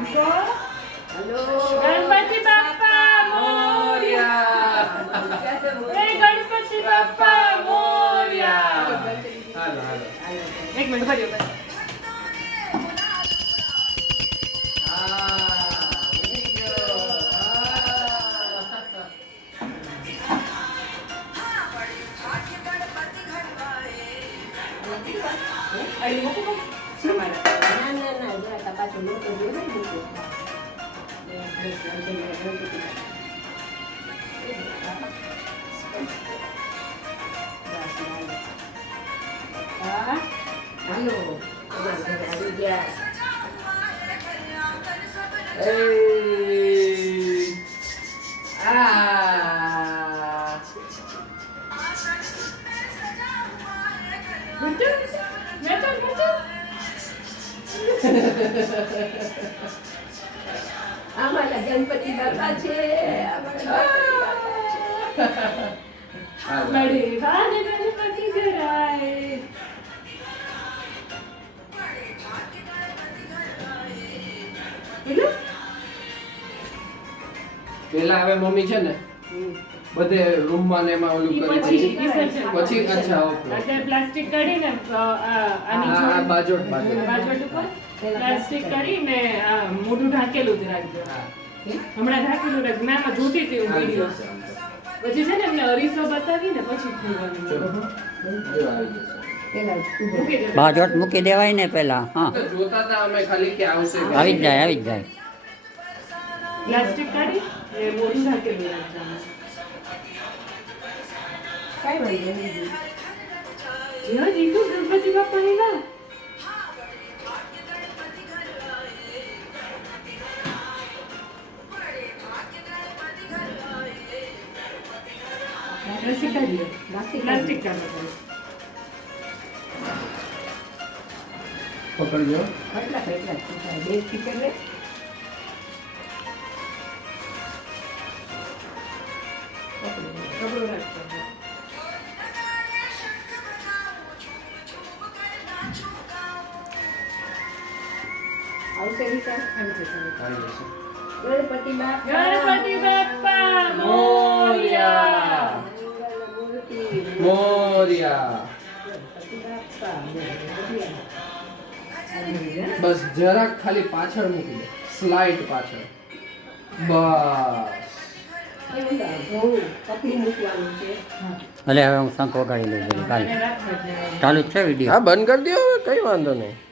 Hello Ganpati Bappa મોરયા. જય ગણપતિ બાપ્પા મોરયા. હાલો હાલો એક minute ભર્યો બસ. અહીં મૂકો મૂકો. તમારા. ના જરા પાછું મોટો જોડે મૂકો હા હાલો તમારા ઘરે આવી ગયા અમારા ગણપતિ બાપા છે અમારા બડે વાલે ગણપતિ ઘરાય. હેલો. પેલા હવે મમ્મી છે ને બધે રૂમમાં ને એમાં ઓલું ઈ કરી પછી પછી વિસર્જન. પછી અચ્છા ઓકે અત્યારે પ્લાસ્ટિક કાઢીને આની આ જોડે બાજોટ બાજવટ ઉપર પ્લાસ્ટિક કરીને મોઢું ઢાંકેલું જ રાખજો. હમણાં ઢાંકેલું રાખ. મેં આમાં જોતી હતી હું વિડીયો. પછી છે ને એમને અરીસો બતાવીને પછી ખોલવાનું. જો આવી જશે મૂકી દેજો. બાજોટ મૂકી દેવાય ને પેલા. હા તો જોતા હતા અમે ખાલી કે આવશે કે આવી જ જાય આવી જ જાય. પ્લાસ્ટિક કાઢી ને મોઢું ઢાંકેલું રાખજો. કઈ વાંધો નહીં જ્યાં જીતું ગણપતિ બાપા એવા. પ્લાસ્ટિક કાઢી લો. પ્લાસ્ટિક કાઢો. પકડજો કેટલા બે સ્ટીકર લે કપડું રાખજો. આવશે રીતા આવી જશે. આવી જશે ગણપતિ બાપા ગણપતિ બાપ્પા મોરયા. મંગલમૂર્તિ મોરિયા ગણપતિ બાપા મોરયા. બસ જરાક ખાલી પાછળ મૂકી દે સ્લાઇડ પાછળ બસ કપડું મૂકવાનું છે એટલે હવે હું શંખ વગાડી લઉં છું કાલે અને રાખવા ચાલુ જ છે વિડીયો. હા બંધ કરી દો કઈ વાંધો નહીં